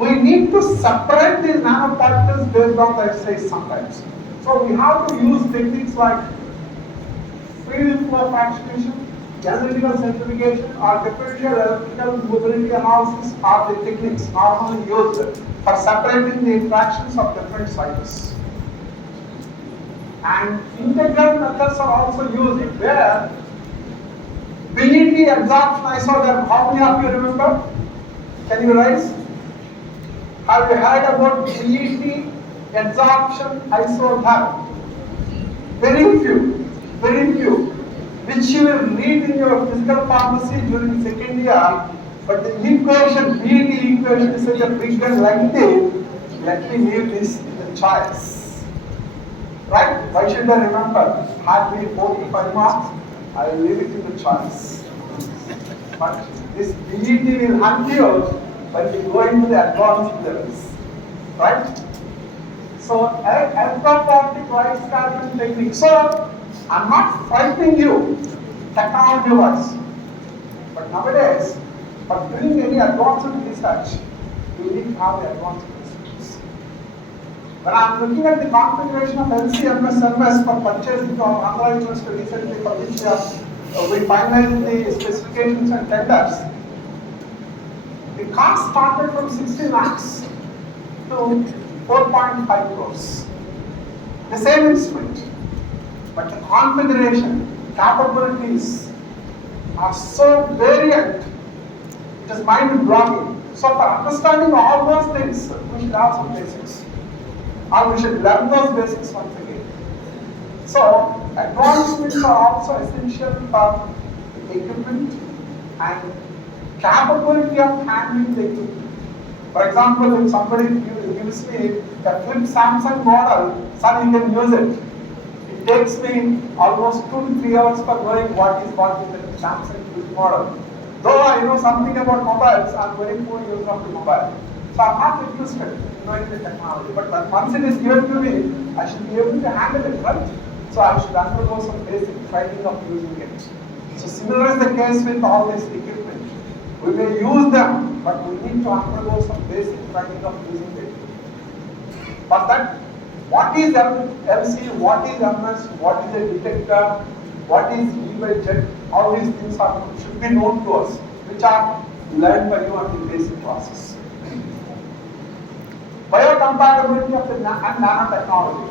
we need to separate these nanoparticles based on the X-rays sometimes. So we have to use techniques like field flow fractionation, analytical centrifugation, or differential electrical mobility analysis are the techniques normally used for separating the interactions of different sites. And integral methods are also used where PET absorption isotherm, how many of you remember? Can you raise? Have you heard about PET absorption isotherm? Very few, which you will read in your physical pharmacy during second year, but the equation, PET equation is such a big and lengthy, let me leave this in the choice. Right? Why should I remember? Hardly 4 to 5 marks, I will leave it in the choice. But this PET will hunt you when you go into the advanced levels. Right? So, electrophoretic light scattering technique. So, I'm not frightening you, technology-wise. But nowadays, for doing any advanced research, you need to have the advanced research. When I'm looking at the configuration of LC-MS for purchasing from Andhra University recently, for which we finalized the specifications and tenders, the cost started from 60 lakhs to 4.5 crores. The same instrument, but the configuration, capabilities are so variant, it is mind-blowing. So for understanding all those things, we should have some basics. Or we should learn those basics once again. So advancements are also essential for equipment and capability of handling the equipment. For example, if somebody gives me a flip Samsung model, sir, you can use it. It takes me almost 2 to 3 hours for knowing what is the Samsung flip model. Though I know something about mobiles, I am very poor user of the mobile. So I am not interested in knowing the technology. But once it is given to me, I should be able to handle it, right? So I should undergo some basic training of using it. So similar is the case with all this equipment. We may use them, but we need to undergo some basic training of using it. For that, what is LC, what is MS, what is a detector, what is e-jet, all these things should be known to us, which are learned by you on the basic process. Biocompatibility of the nanotechnology.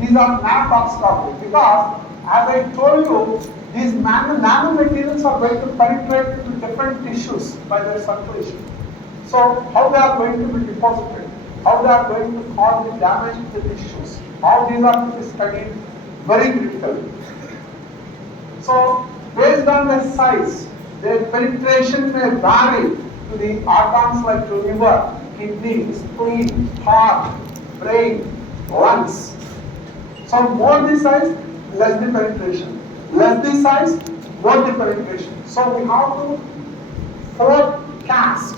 These are nanotoxicology because, as I told you, these nanomaterials are going to penetrate into different tissues by their circulation. So, how they are going to be deposited, how they are going to cause the damage to the tissues, all these are to be studied very critically. So, based on their size, their penetration may vary to the organs like the liver, kidney, spleen, heart, brain, lungs. So, more the size, less the penetration. Less the size, more the penetration. So, we have to forecast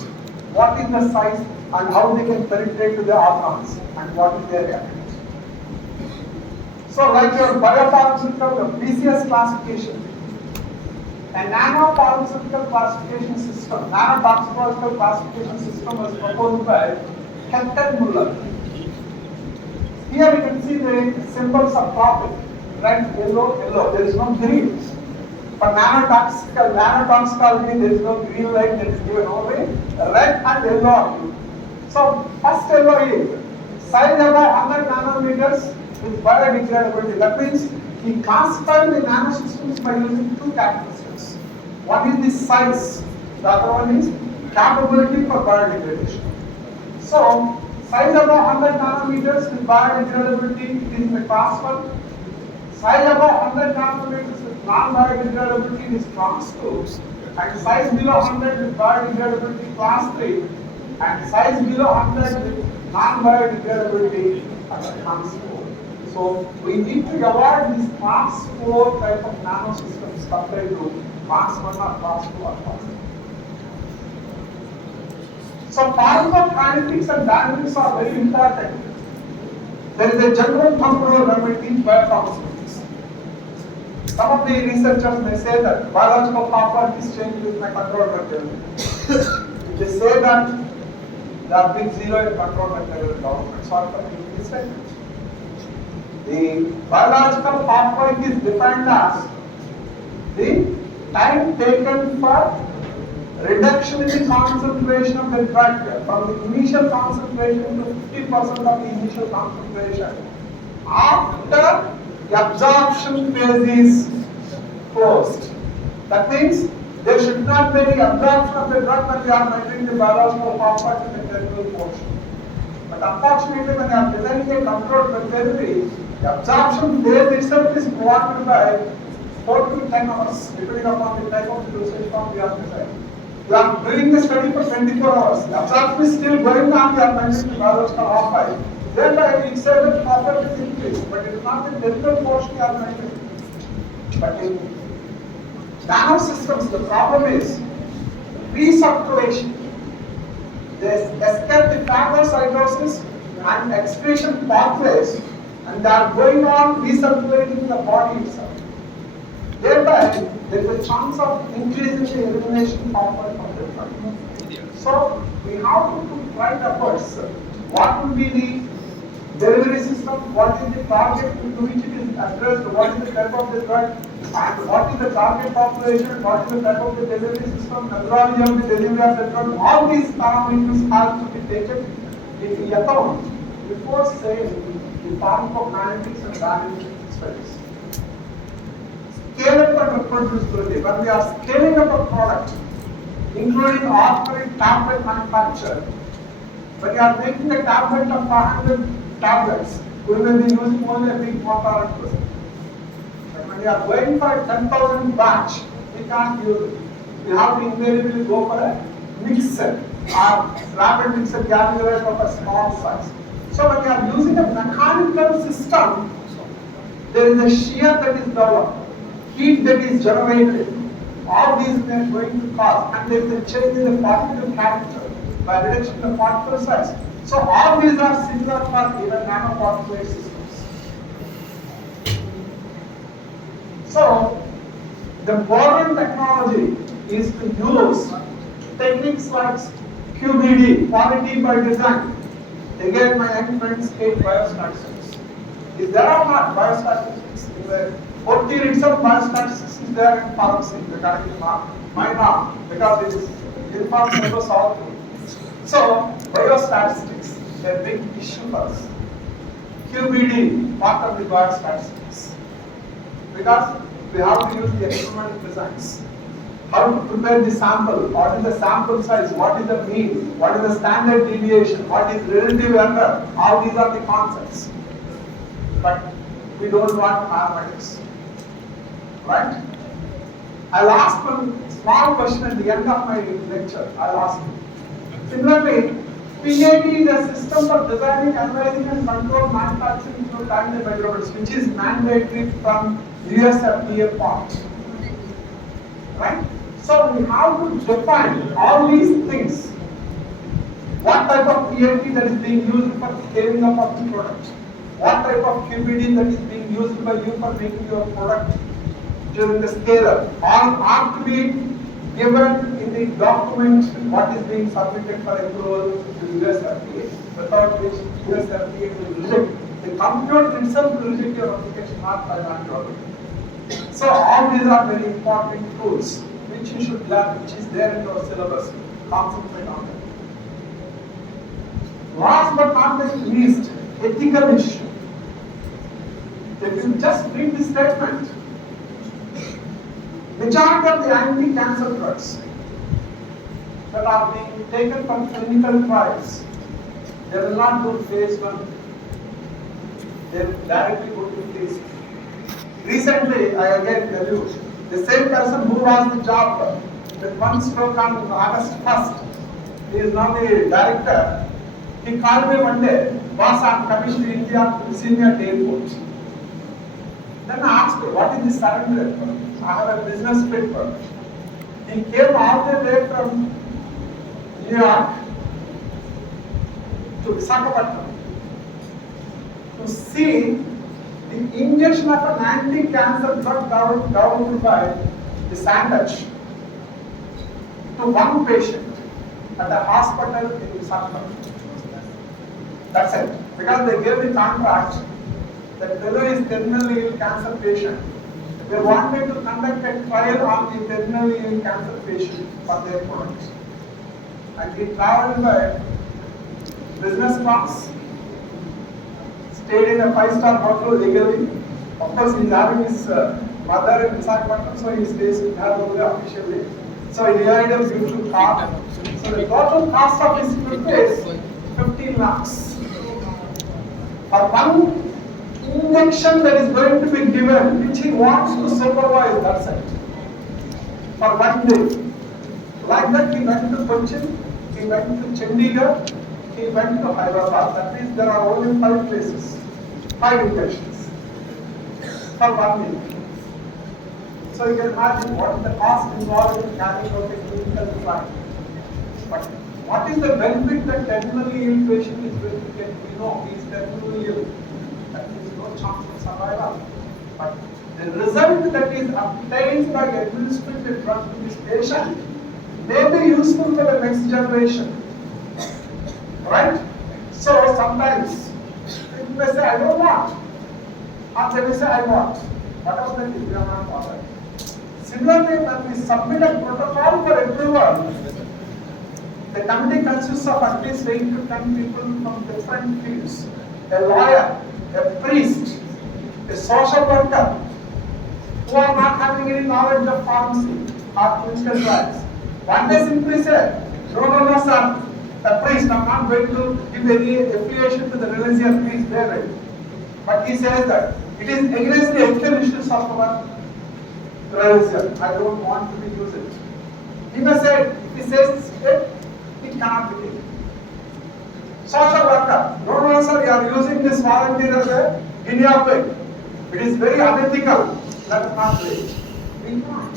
what is the size and how they can penetrate to the organs and what is their effect. So, like your biopharmaceutical, your BCS classification, a nanopharmaceutical classification system, nanotoxicological classification system was proposed by Captain Muller. Here you can see the symbols of profit, red, yellow, yellow. There is no green. For nanotoxicology, there is no green light, there is given only red and yellow. So first yellow is size above 100 nanometers with biodegradability. That means he classified the nanosystems by using two characteristics. One is the size, the other one is capability for biodegradation. So size above 100 nanometers with biodegradability, it is the class 1. Size above 100 nanometers with non-biodegradability is class 2. And size below 100 with biodegradability class 3. And size below 100 with non-biodegradability class 4. So we need to avoid this class 4 type of nanosystems compared to class 1 or class 2 or class 3. So pharmacokinetics and dynamics are very important. There is a general thumb rule when we teach biopharmaceutics. Some of the researchers may say that biological properties change with my control material. They say that there are big zero in control material development. Sorry for making this statement. The biological pathway is defined as the time taken for reduction in the concentration of the drug from the initial concentration to 50% of the initial concentration after the absorption phase is closed. That means there should not be any absorption of the drug when we are measuring the biological properties in the terminal portion. But unfortunately, when you are designing a controlled facility, the absorption phase itself is provided by 4 to 10 hours, depending upon the type of dosage form we are designing. You are doing the study for 24 hours. The absorption is still going on, you are measuring the biological half-life. Thereby, we say that properties increase, but it is not the terminal portion you are measuring. But in nanosystems, the problem is recirculation. They escape the phagocytosis and excretion pathways, and they are going on recirculating in the body itself. Thereby, there is a chance of increasing the elimination pathway from the drug. So, we have to put right efforts. What will be the delivery system, what is the target to which it is addressed, what is the type of the drug, and what is the target population, what is the type of the delivery system, methodology of the delivery of the drug. All these parameters have to be taken into account before saying the pharmacokinetics and dynamics studies. Scale up and reproducibility. When we are scaling up a product, including ordinary tablet manufacture, when you are making a tablet of 500 tablets, we will be using only a big motor and process. But when you are going for a 10,000 batch, we can't use it. We have to invariably go for a mixer or rapid mixer granulate of a small size. So when you are using a mechanical system, there is a shear that is developed, heat that is generated. All these we are going to cause, and there is a change in the particle character by reduction in the particle size. So all these are similar for even nanoparticulate systems. So the modern technology is to use techniques like QBD, quality by design. Again, my young friends hate biostatistics. Is there or not biostatistics? In the 40 itself, biostatistics is there in pharmacy, according to my norm, because it is uniform syllabus all through. So, biostatistics is a big issue for us. QBD, part of the biostatistics. Because we have to use the experimental designs. How to prepare the sample, what is the sample size, what is the mean, what is the standard deviation, what is relative error, all these are the concepts. But we don't want mathematics. Right? I'll ask one small question at the end of my lecture. I'll ask you. Similarly, PAT is a system for designing, analyzing, and control manufacturing through time measurements, which is mandatory from US FDA part. Right? So we have to define all these things. What type of PAT that is being used for scaling up of the product? What type of QBD that is being used by you for making your product during the scale up? All are to be given in the document what is being submitted for approval to US FDA, without which US FDA will reject. The computer itself will reject your application, not by manual. So all these are very important tools which you should learn, which is there in your syllabus. Concentrate on them. Last but not the least, ethical issue. If you just read the statement, majority of the anti-cancer drugs that are being taken from clinical trials, they will not do phase 1. They will directly go to phase 2. Recently, I again tell you, the same person who was the job that once spoke on August 1st, he is now the director. He called me one day, boss, I am coming to India to see me at the airport. Then I asked him, what is the surrender? I have a business trip. He came all the way from New York to Visakhapatnam to see the injection of an anti-cancer drug developed by the Sandwich to one patient at a hospital in Visakhapatnam. That's it. Because they gave the contract, that fellow is terminally ill cancer patient. They wanted to conduct a trial on the terminally ill cancer patient for their product. And he traveled by business class, stayed in a 5-star hotel legally. Of course, he's having his mother in Visakhapatnam, so he stays with her only officially. So he hired a beautiful car. So the total cost of his trip is 15 lakhs. For one injection that is going to be given, which he wants to supervise, that's it. For one day. Like that, he went to Cochin, he went to Chandigarh, he went to Hyderabad. That means there are only 5 places, 5 injections for 1 week. So you can imagine what is the cost involved in carrying out a clinical trial. But what is the benefit that terminally ill patient is going to get? We know he is terminally ill. That means no chance of survival. But the result that is obtained by administering the drug to this patient may be useful for the next generation. Right? So sometimes people may say, I don't want. Or they may say, I want. Whatever that is, we are not bothered. Similarly, when we submit a protocol for approval, the committee consists of at least 8 to 10 people from different fields. A lawyer, a priest, a social worker, who are not having any knowledge of pharmacy or clinical trials. One day simply said, no, sir, a priest, I am not going to give any affiliation to the religion, please bear it. But he says that it is against the ethical issues of our religion. I don't want to use it. He may say, if he says it cannot be taken. Social worker, no, sir, you are using this volunteer as a guinea pig. It is very unethical. That is not right. We can't.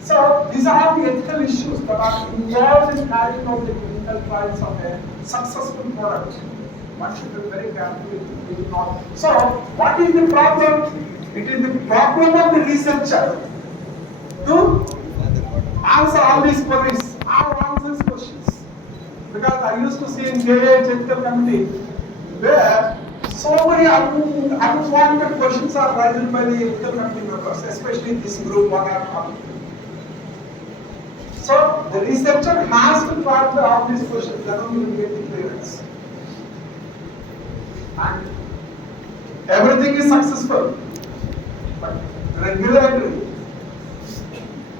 So these are the ethical issues that are involved in carrying out the clinical trials of a successful product. One should be very careful with not. So what is the problem? It is the problem of the researcher to answer all these queries. I answer these questions. Because I used to see in k.v Ethical Committee where so many unwanted questions are raised by the ethical committee members, especially this group one I am talking. So the researcher has to clarify all these questions, then only will get the clearance. And everything is successful. But regularly,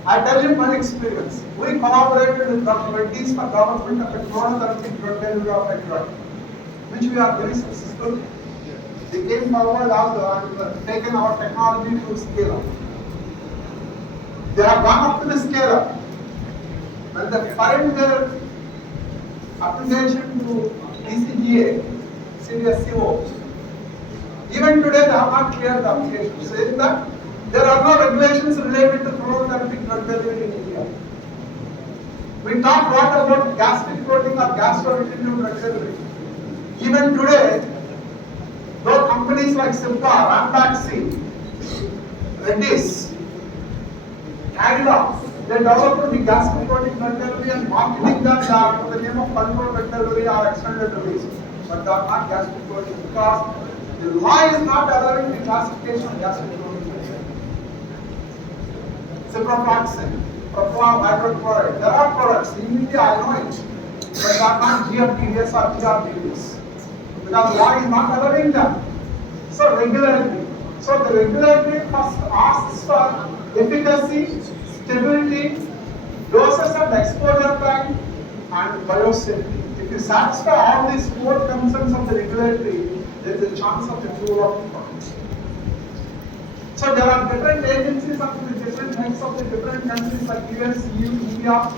I tell you my experience. We collaborated with Dr. Reddy's for development of a chronotherapy drug delivery of a drug, which we are very successful. They came forward and taken our technology to scale up. They have gone up to the scale up. When they filed their application to DCGA, CDSCO, even today they have not cleared the application, saying that there are no regulations related to chronotherapy drug delivery in India. We talk a lot about gastric protein or gastrointestinal drug delivery. Even today, though companies like Simpa, Ranbaxy, Reddy's, carried on, they developed the gastric protein drug delivery and marketing that under the name of controlled drug delivery or extended release. But they are not gastric protein because the law is not allowing the classification of gastric protein. ciprofloxacin, propyl hydrochloride. There are products in India, I know it, but they are not GFPDs or GRPDs because law is not allowing them. So regularly. So the regularly first asks for efficacy, stability, doses and exposure time, and biosafety. If you satisfy all these four concerns of the regulatory, there is a chance of approval of the product. So there are different agencies of the different heads of the different countries like US, EU, India.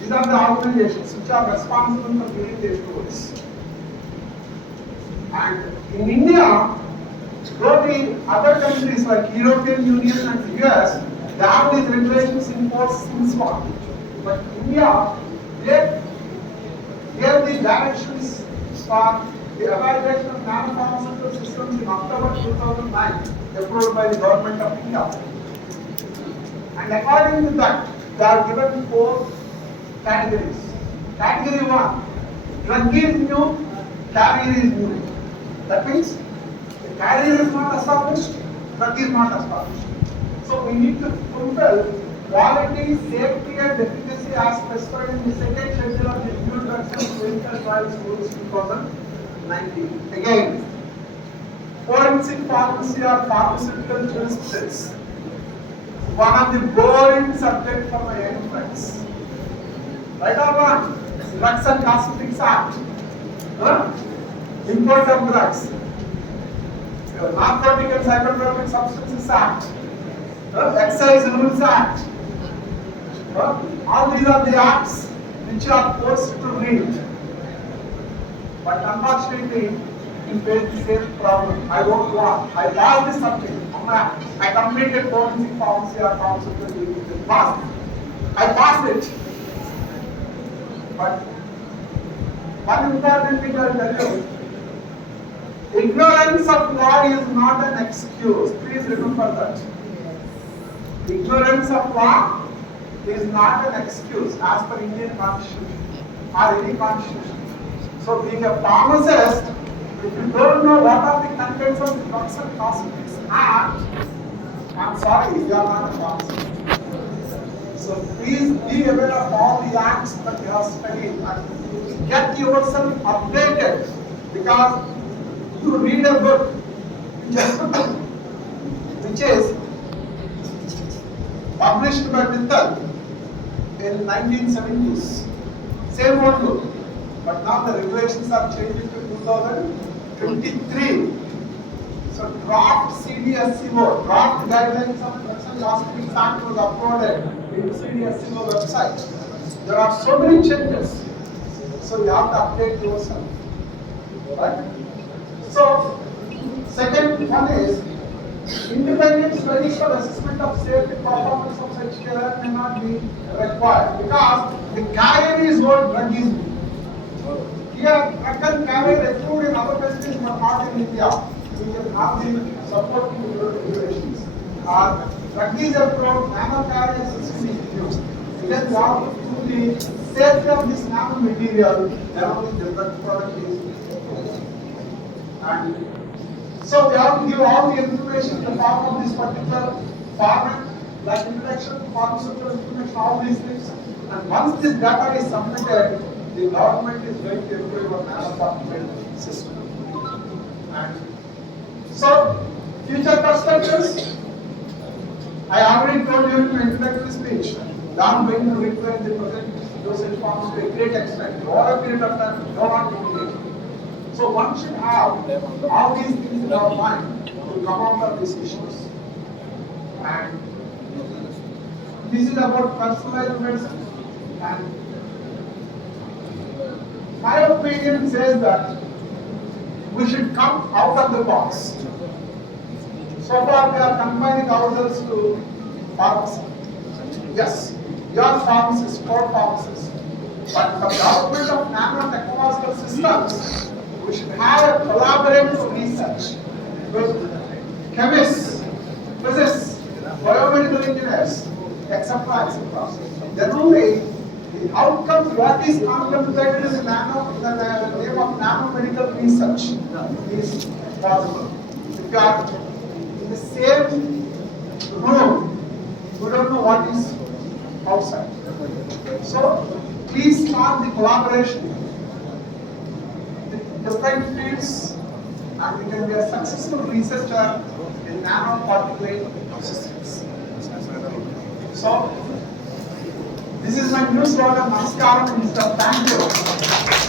These are the organizations which are responsible for giving the approvals. And in India, though the other countries like European Union and US, they have these regulations in force since long. But India, they gave the directions for the evaluation of nanopharmaceutical systems in October 2009, approved by the government of India. And according to that, they are given four categories. Category 1, drug is new, carrier is new. That means the carrier is not established, drug is not established. So we need to fulfill quality, safety and efficacy as specified in the second schedule of the New Drugs and Clinical Trials Rules 2019. Again, forensic pharmacy or pharmaceutical principles. One of the boring subjects for my young friends. Right or wrong? Drugs and Cosmetics Act. Import of drugs. Narcotic and Psychotropic Substances Act. Excise Rules Act. All these are the acts which you are forced to read. But unfortunately, you face the same problem. I don't want. I passed this subject. I completed forensic pharmacy or pharmaceutical. I passed it. But one important thing I will tell you, ignorance of law is not an excuse. Please remember that. Ignorance of law is not an excuse as per Indian Constitution or any constitution. So being a pharmacist, if you don't know what are the contents of the Drugs and Cosmetics Act, I'm sorry, you are not a pharmacist. So please be aware of all the acts that you have studied and get yourself updated, because you read a book which is published by Mittal in 1970s. Same old book, but now the regulations are changed to 2023. So draft CDSCO, draft guidelines of Drugs and Cosmetics Act was uploaded in CDSCO website. There are so many changes, so you have to update yourself, right? So second one is independent studies for assessment of safety performance of such care may not be required because the carrier is what drug is. Here, drug and carrier approved in other countries but not in India. We can have the supporting regulations. Drug is approved, nano carrier system is used. Then we have to do the safety of this nano material, then only the drug product is used. And so we have to give all the information in the form of this particular format, like introduction, pharmaceutical information, all these things. And once this data is submitted, the government is going to approve a nanopharmaceutical system. And so, future perspectives, I already told you in my introductory speech, I'm going to require the present dosage forms to a great extent. Over a period of time, you don't want to do it. So one should have all these things in our mind to come out of these issues. And this is about personalized medicine. And my opinion says that we should come out of the box. So far we are confining ourselves to pharmacy. Yes, you are pharmacists, core pharmacists. But for development of nanotechnological systems, we should have a collaborative research with chemists, physicists, biomedical engineers, etc. etc. Then only the outcome, what is contemplated in the name of nanomedical research is possible. If you are in the same room We don't know what is outside. So please start the collaboration with different fields, and you can be a successful researcher in nanoparticulate systems. So this is my new slogan, Namaskaram, Mr. Thank you.